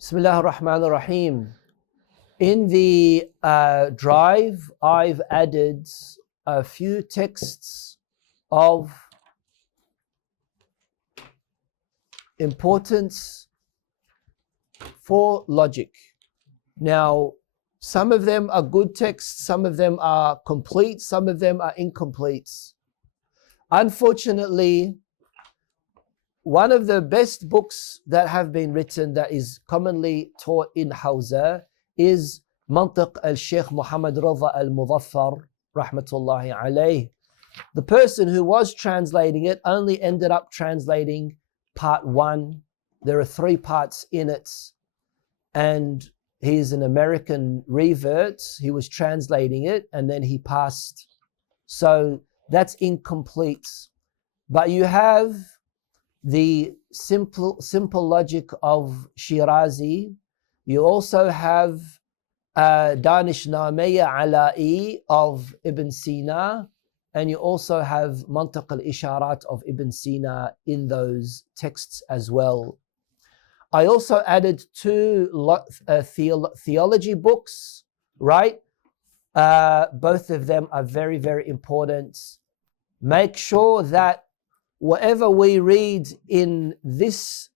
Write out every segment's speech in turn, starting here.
Bismillah ar-Rahman ar-Rahim. In the drive, I've added a few texts of importance for logic. Now, some of them are good texts, some of them are complete, some of them are incomplete. Unfortunately, one of the best books that have been written that is commonly taught in Hausa is Mantiq al-Sheikh Muhammad Rida al-Muzaffar rahmatullahi alayh. The person who was translating it only ended up translating part one. There are 3 parts in it, and he's an American revert. He was translating it and then he passed. So that's incomplete. But you have the simple logic of Shirazi. You also have Danishnameh Ala'i of Ibn Sina, and you also have Mantiq al-Isharat of Ibn Sina in those texts as well. I also added 2 theology books, right? Both of them are very, very important. Make sure that whatever we read in this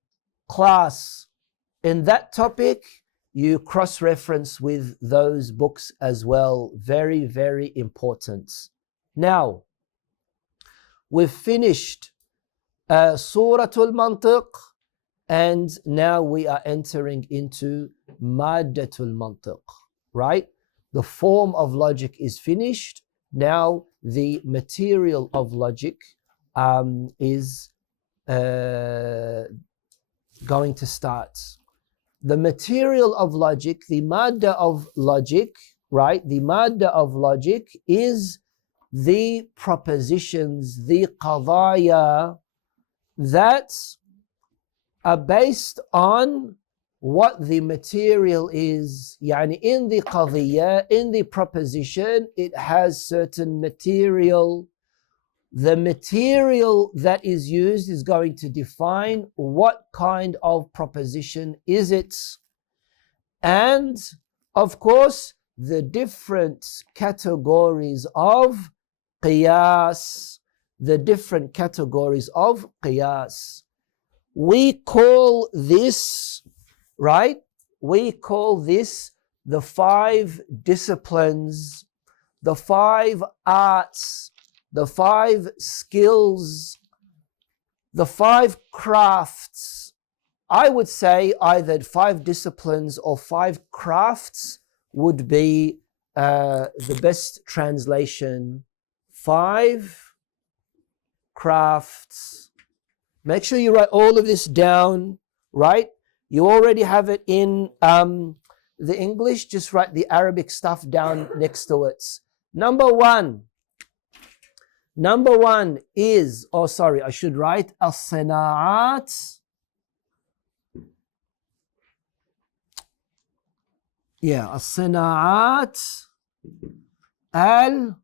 class, in that topic, you cross-reference with those books as well. Very, very important. Now, we've finished Surah al-Mantiq, and now we are entering into Maddatul Mantiq, right? The form of logic is finished. Now, the material of logic is going to start. The material of logic, the madda of logic, right? The madda of logic is the propositions, the qadaya that are based on what the material is. Yani in the qadiyya, in the proposition, it has certain material. The material that is used is going to define what kind of proposition is it. And of course, the different categories of qiyas, the different categories of qiyas. We call this, right? We call this the 5 disciplines, the 5 arts, the 5 skills, the 5 crafts. I would say either 5 disciplines or 5 crafts would be the best translation. 5 crafts. Make sure you write all of this down, right? You already have it in the English. Just write the Arabic stuff down next to it. Number one is, I should write al-Sana'at. Yeah, al-Sana'at al-Khams.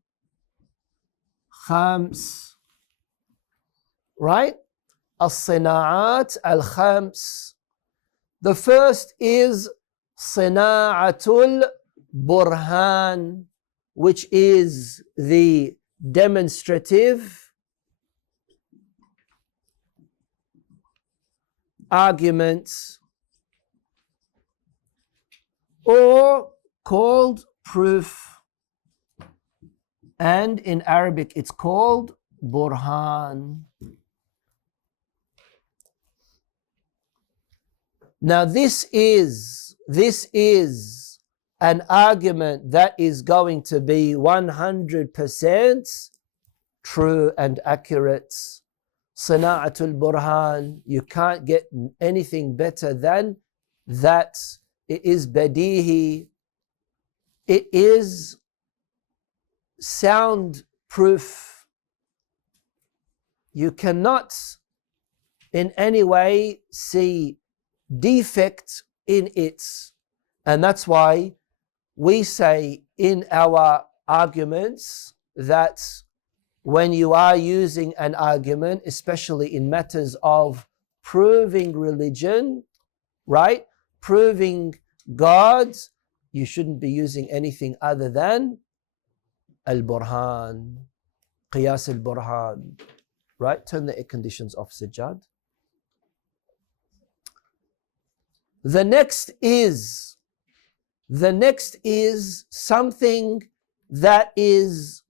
Right? Al-Sana'at al-Khams. The first is Sana'atul Burhan, which is the demonstrative arguments, or called proof, and in Arabic it's called Burhan. Now this is an argument that is going to be 100% true and accurate. Sana'atul Burhan, you can't get anything better than that. It is badihi. It is sound proof. You cannot in any way see defect in it. And that's why we say in our arguments that when you are using an argument, especially in matters of proving religion, right? proving God, you shouldn't be using anything other than al-Burhan, Qiyas al-Burhan. Right? Turn the air conditions off, Sajjad. The next is something that is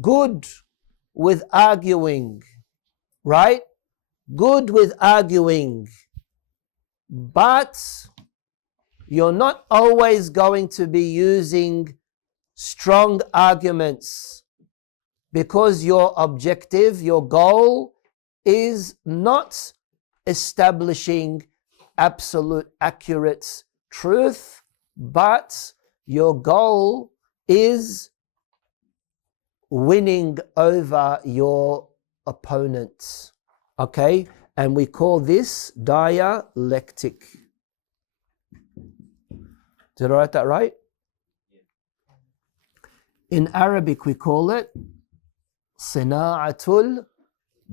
good with arguing, right? Good with arguing, but you're not always going to be using strong arguments because your objective, your goal is not establishing absolute accurate truth, but your goal is winning over your opponent. Okay? And we call this dialectic. Did I write that right? In Arabic we call it صناعة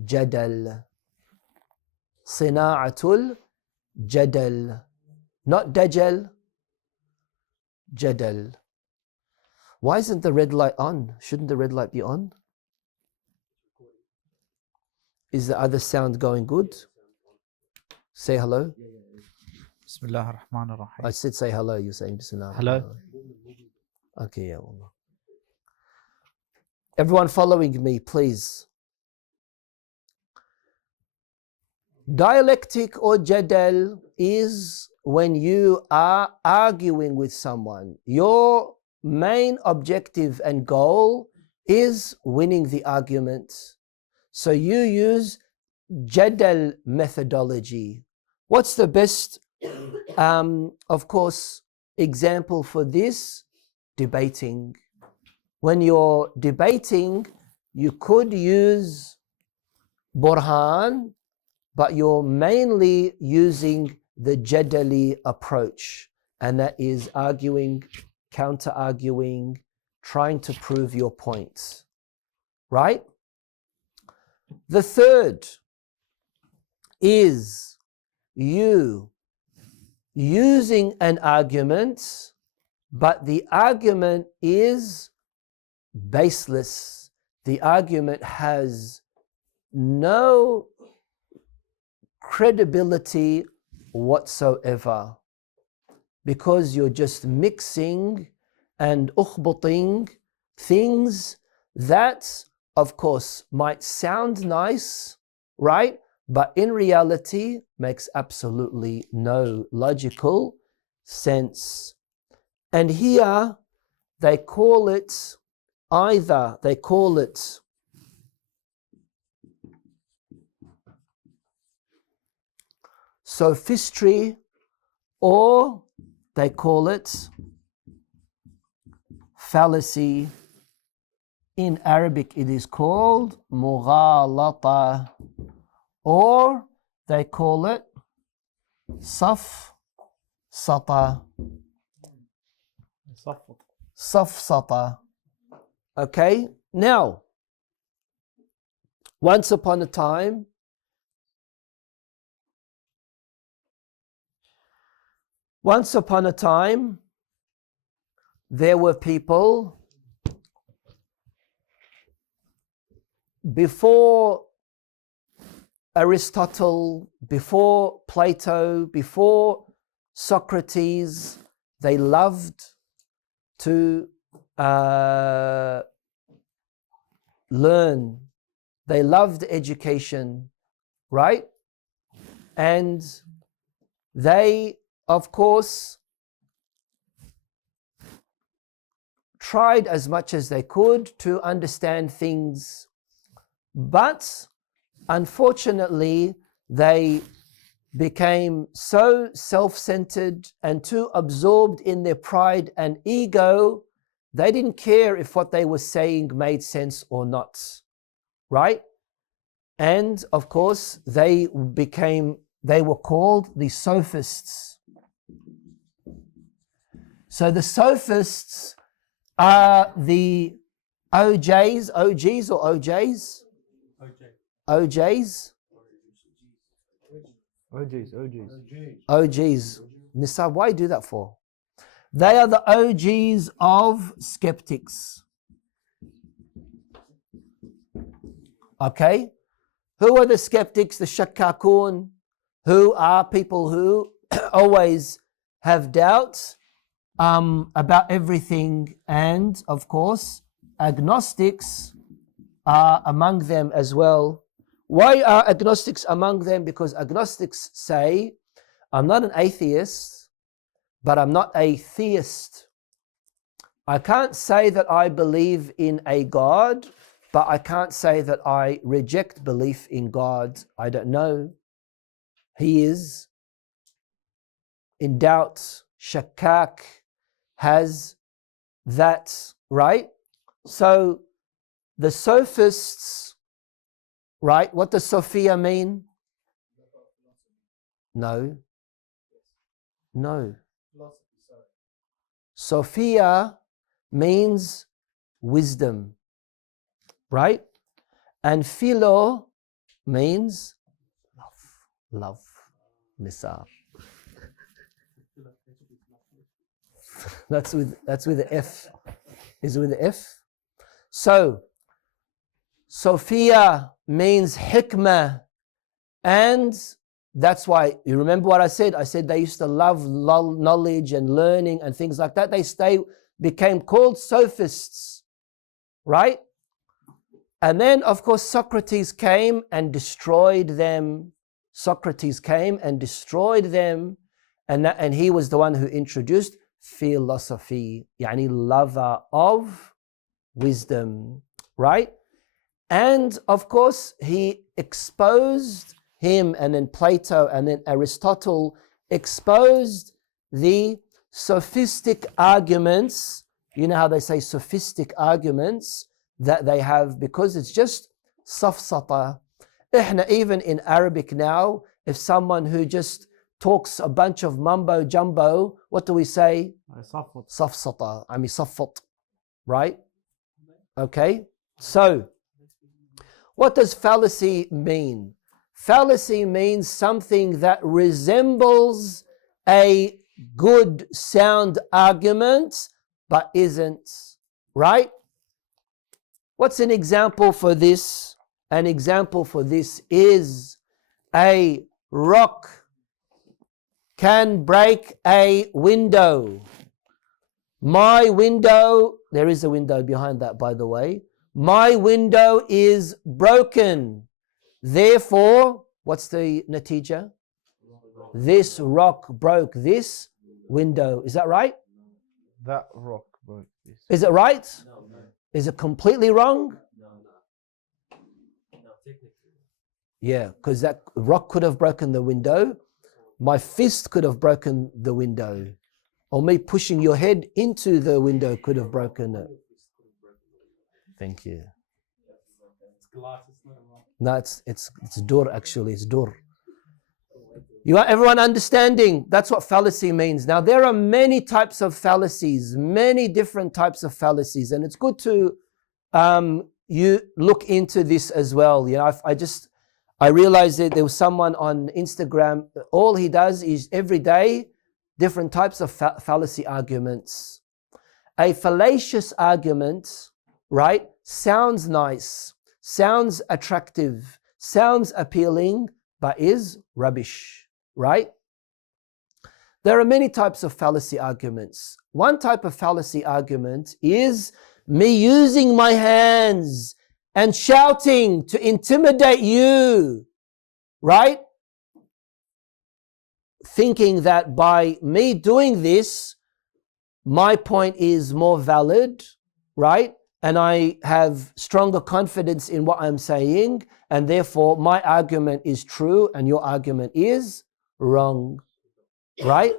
الجدل. صناعة الجدل. Not dajjal, jadal. Why isn't the red light on? Shouldn't the red light be on? Is the other sound going good? Say hello. Bismillah ar-Rahman ar-Rahim. I said say hello, you're saying Bismillah. Hello. Okay, yeah. Wallah. Everyone following me, please. Dialectic or jadal is when you are arguing with someone. Your main objective and goal is winning the argument. So you use jadal methodology. What's the best, of course, example for this? Debating. When you're debating, you could use Burhan, but you're mainly using the jadali approach, and that is arguing, counter-arguing, trying to prove your points, right? The third is you using an argument, but the argument is baseless. The argument has no credibility whatsoever because you're just mixing and ukhbuting things that, of course, might sound nice, right? But in reality makes absolutely no logical sense. And here they call it sophistry, or they call it fallacy. In Arabic it is called mughalata, or they call it safsata. Safsata. Okay, now, once upon a time, there were people before Aristotle, before Plato, before Socrates. They loved to learn. They loved education, right? And they, of course, tried as much as they could to understand things, but unfortunately they became so self-centered and too absorbed in their pride and ego, they didn't care if what they were saying made sense or not, right? And of course they were called the sophists. So the sophists are the OJs or OJs? OJs. OGs. OGs. Nisab, why do that for? They are the OGs of skeptics. Okay? Who are the skeptics? The shakkakun, who are people who always have doubts about everything. And of course, agnostics are among them as well. Why are agnostics among them? Because agnostics say, I'm not an atheist, but I'm not a theist. I can't say that I believe in a God, but I can't say that I reject belief in God. I don't know. He is in doubt. Shakkak has that, right? So the sophists, right? What does Sophia mean? No. Sophia means wisdom, right? And philo means love. Nisar. That's with the F. Is it with the F? So Sophia means hikmah, and that's why, you remember what I said? I said they used to love knowledge and learning and things like that. They became called sophists, right? And then, of course, Socrates came and destroyed them. And he was the one who introduced philosophy, yani lover of wisdom, right? And of course, he exposed him, and then Plato, and then Aristotle exposed the sophistic arguments. You know how they say sophistic arguments that they have, because it's just safsata. Even in Arabic now, if someone who just talks a bunch of mumbo jumbo, what do we say? Safsata. I mean saffat, right? Okay. So, what does fallacy mean? Fallacy means something that resembles a good, sound argument, but isn't, right? What's an example for this? An example for this is a rock can break a window. My window, there is a window behind that, by the way. My window is broken. Therefore, what's the natija? This rock broke this window. Is that right? That rock broke this. Is it right? No. Is it completely wrong? No, technically. Yeah, because that rock could have broken the window. My fist could have broken the window. Or me pushing your head into the window could have broken it. Thank you. It's glass, it's not a rock. No, it's dur actually, it's dur. You are everyone understanding? That's what fallacy means. Now there are many types of fallacies, many different types of fallacies, and it's good to you look into this as well. You know, I realized that there was someone on Instagram. All he does is every day different types of fallacy arguments. A fallacious argument, right, sounds nice, sounds attractive, sounds appealing, but is rubbish, right? There are many types of fallacy arguments. One type of fallacy argument is me using my hands and shouting to intimidate you, right? Thinking that by me doing this, my point is more valid, right? And I have stronger confidence in what I'm saying, and therefore my argument is true and your argument is wrong, right?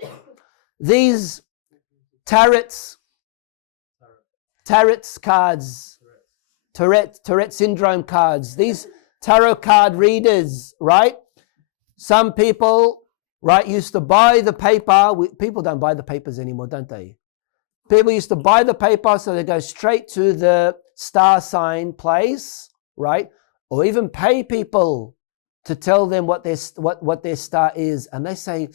These tarot cards, Tourette syndrome cards, these tarot card readers, right? Some people, right, used to buy the paper. People don't buy the papers anymore, don't they? People used to buy the paper, so they go straight to the star sign place, right? Or even pay people to tell them what their star is, and they say,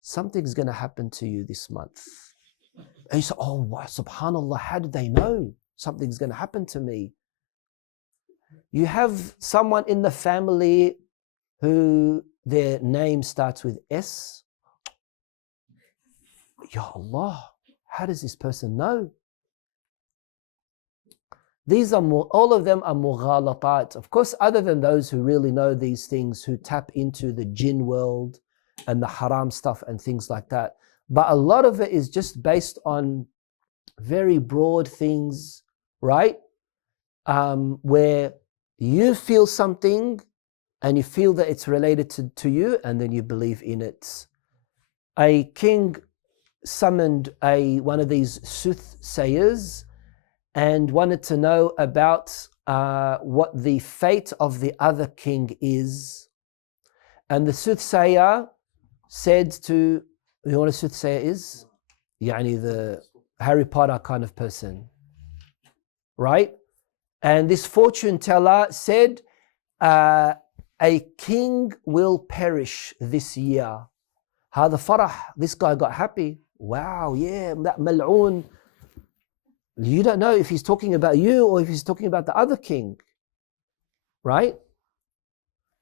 something's going to happen to you this month. And you say, oh, wow, subhanAllah, how did they know something's going to happen to me? You have someone in the family who their name starts with S. Ya Allah, how does this person know? These are all of them are mughalatat. Of course, other than those who really know these things, who tap into the jinn world and the haram stuff and things like that. But a lot of it is just based on very broad things, right? Where you feel something and you feel that it's related to you, and then you believe in it. A king summoned one of these soothsayers and wanted to know about what the fate of the other king is. And the soothsayer said to, you know what a soothsayer is? Yani the Harry Potter kind of person, right? And this fortune teller said, a king will perish this year. هذا فرح, this guy got happy. Wow, yeah, that mal'oon. You don't know if he's talking about you or if he's talking about the other king, right?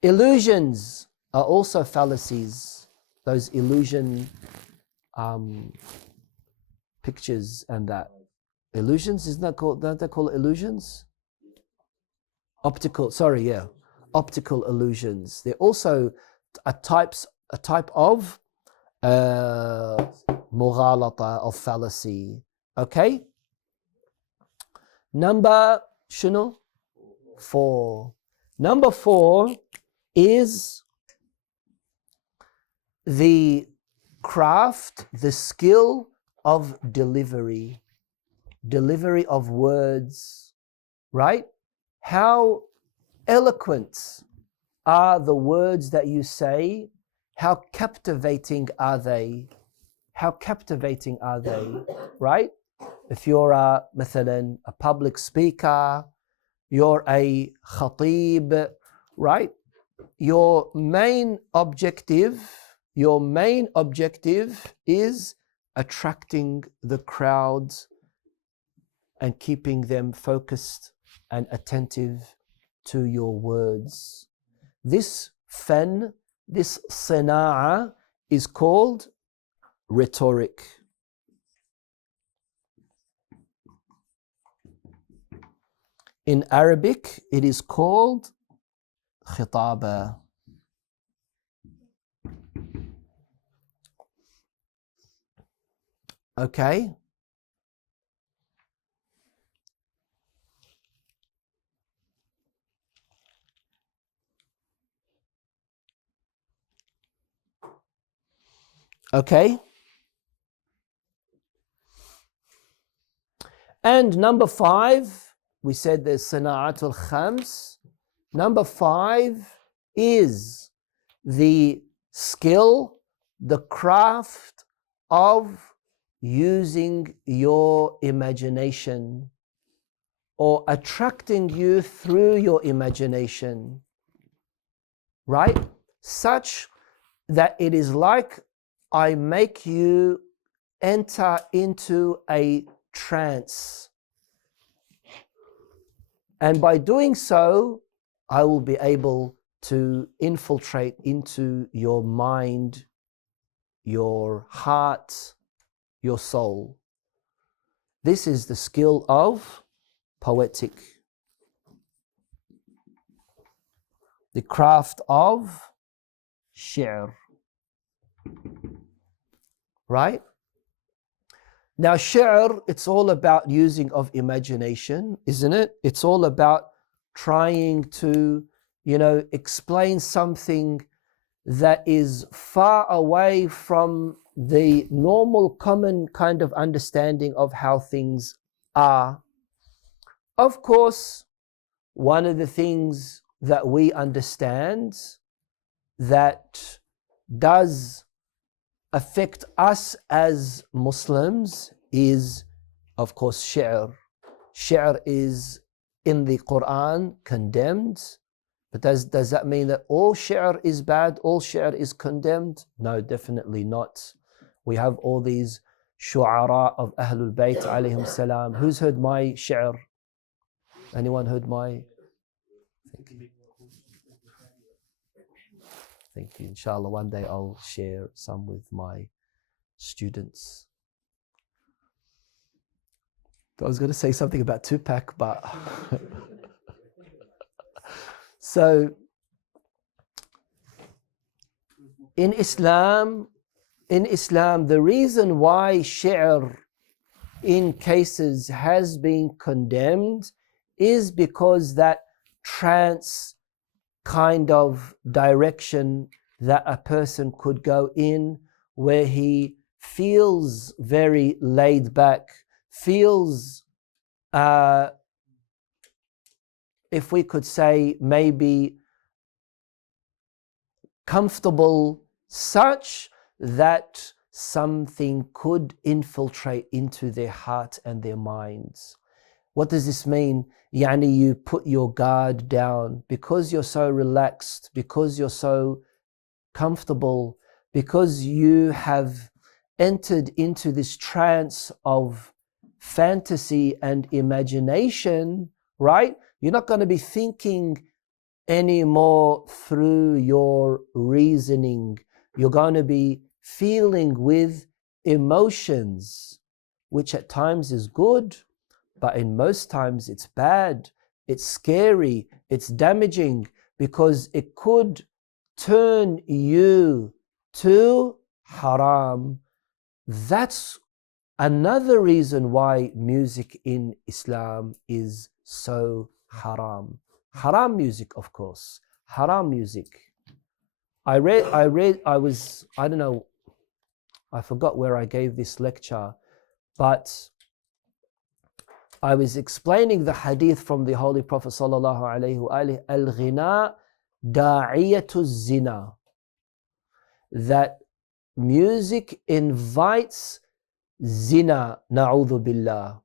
Illusions are also fallacies. Those illusion pictures and that. Illusions, isn't that called, don't they call it illusions? Optical, sorry, yeah. Optical illusions. They're also a type of mughalata, of fallacy. Okay? Number 4. Number 4 is the craft, the skill of delivery of words, right? How eloquent are the words that you say? How captivating are they? How captivating are they, right? If you're مثلا a public speaker, you're a khatib, right? Your main objective is attracting the crowd and keeping them focused and attentive to your words. This fan, this sana'a is called rhetoric. In Arabic, it is called khitaba. Okay? Okay? And number 5, we said there's sana'atul khams. Number 5 is the skill, the craft of using your imagination or attracting you through your imagination, right? Such that it is like I make you enter into a trance. And by doing so, I will be able to infiltrate into your mind, your heart, your soul. This is the skill of poetic. The craft of shi'r. Right? Now, shi'r, it's all about using of imagination, isn't it? It's all about trying to, explain something that is far away from the normal, common kind of understanding of how things are. Of course, one of the things that we understand that does affect us as Muslims is, of course, shi'r. Shi'r is in the Quran condemned, But does that mean that all shi'r is bad, all shi'r is condemned? No, definitely not. We have all these shu'ara of Ahlul Bayt alayhim salam. Who's heard my shi'r? Anyone heard my? Thank you. Inshallah, one day I'll share some with my students. I was going to say something about Tupac, but so in Islam, the reason why shi'r in cases has been condemned is because that trance kind of direction that a person could go in, where he feels very laid back, feels, if we could say, maybe comfortable, such that something could infiltrate into their heart and their minds. What does this mean? Yani, you put your guard down because you're so relaxed, because you're so comfortable, because you have entered into this trance of fantasy and imagination, right? You're not going to be thinking anymore through your reasoning. You're going to be feeling with emotions, which at times is good, but in most times it's bad, it's scary, it's damaging, because it could turn you to haram. That's another reason why music in Islam is so haram. Haram music, of course. Haram music. I don't know, I forgot where I gave this lecture, but I was explaining the hadith from the Holy Prophet sallallahu alaihi wasallam, al-ghina da'iyatu zina, that music invites zina, na'udhu billah.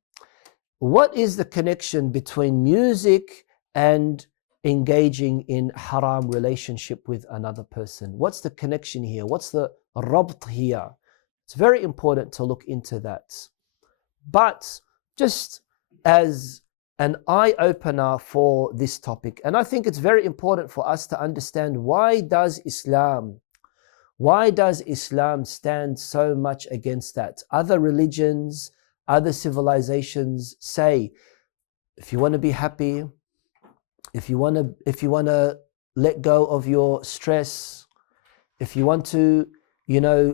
What is the connection between music and engaging in haram relationship with another person? What's the connection here? What's the rabt here? It's very important to look into that. But just as an eye-opener for this topic, and I think it's very important for us to understand, why does Islam stand so much against that? Other religions, other civilizations say, if you want to be happy, if you want to let go of your stress, if you want to,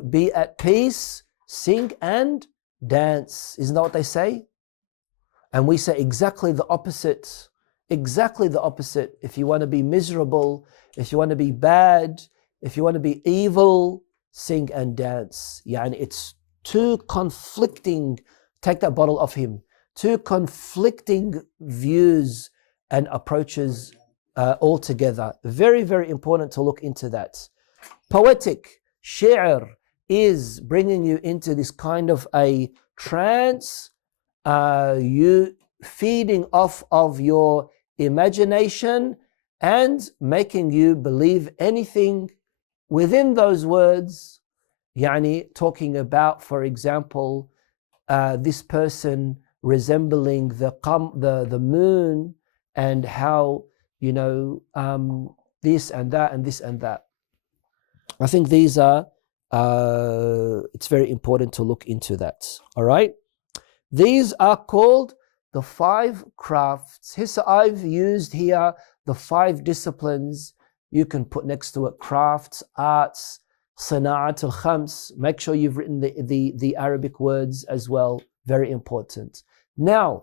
be at peace, sing and dance. Isn't that what they say? And we say exactly the opposite. Exactly the opposite. If you want to be miserable, if you want to be bad, if you want to be evil, sing and dance. Yani it's two conflicting, take that bottle off him, two conflicting views and approaches altogether. Very, very important to look into that. Poetic, shi'r, is bringing you into this kind of a trance, you feeding off of your imagination and making you believe anything within those words. Yani talking about, for example, this person resembling the moon, and how this and that and this and that. I think these are it's very important to look into that. All right, these are called the 5 crafts. So I've used here the 5 disciplines. You can put next to it crafts, arts, sana'at al-khams. Make sure you've written the Arabic words as well. Very important. Now,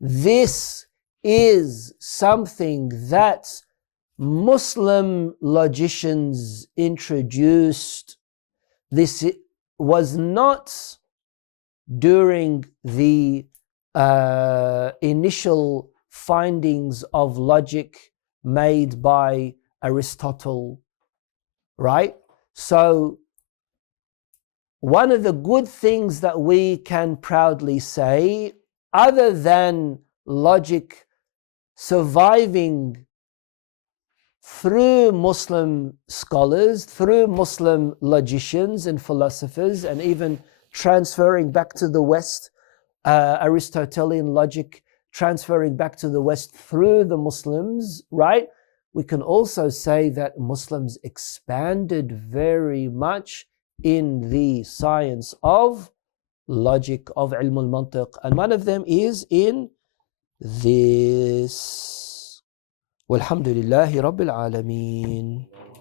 this is something that Muslim logicians introduced. This was not during the initial findings of logic made by Aristotle, right? So one of the good things that we can proudly say, other than logic surviving through Muslim scholars, through Muslim logicians and philosophers, and even transferring back to the West, Aristotelian logic transferring back to the West through the Muslims, right? We can also say that Muslims expanded very much in the science of logic, of ilm al-Mantiq, and one of them is in this. Walhamdulillahi Rabbil Alameen.